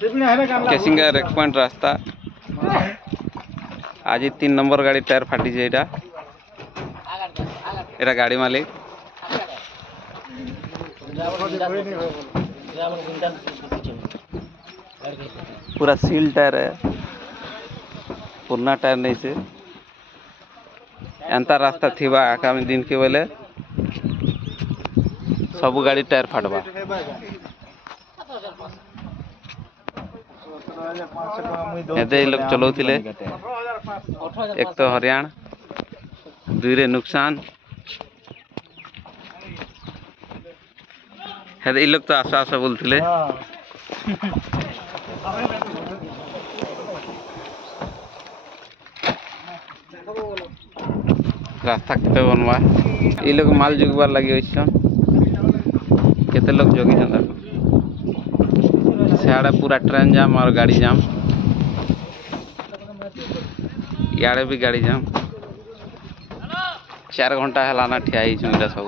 Kesinga rake point रास्ता आज 3 number गाड़ी टायर फाटी एटा एटा गाड़ी मालिक पूरा सील टायर है पुराना टायर नहीं से एंता रास्ता थिबा आगामी दिन के बेले सब गाड़ी टायर फाटबा एदे लोग चलाउथिले एक तो हरियाणा दुईरे नुकसान हेदे लोग तो आशा आशा बोलथिले रास्ता केते बनवा ये लोग माल जुगबार लगी होइछन केते लोग जोगी छन सियाड़े पूरा ट्रेन जाम और गाड़ी जाम इयाड़े भी गाड़ी जाम 4 घंटा हलाना ठिया सब।